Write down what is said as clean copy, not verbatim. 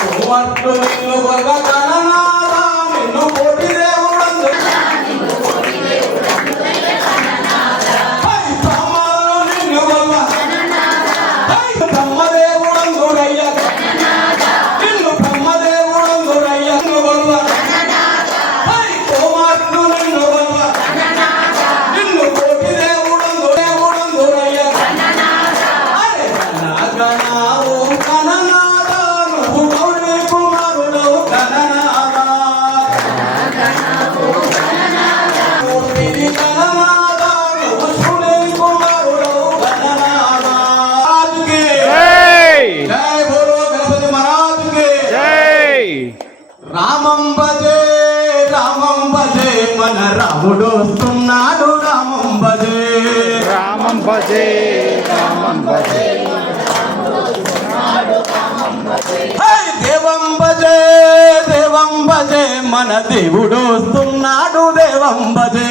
నువ్వట్లు నిన్ను కొలవ గణనాథ నిన్ను కోటి దేవుడందు బ్రహ్మను నిన్ను కొలవ బ్రహ్మదేవుడందురయ్య నిన్ను బ్రహ్మదేవుడందురయ్య నిన్ను కొలవ కోమట్లు నిన్ను కొలవ నిన్ను కోటి దేవుడందురయ్య అరే గణనాథ గణనాథ నువ్వు గౌరీ కుమారుడు గణనాథ మూర్తిది గణనాథ నువ్వు శివుని కుమారుడు గణనాథ రాజుకి జై బోలో గణపతి మహారాజుకి జై రామం భజే మన రాముడు వస్తున్నాడు రామం భజే రామం భజే రామం భజే దేవం భజే మన దేవుడు వస్తున్నాడు దేవం భజే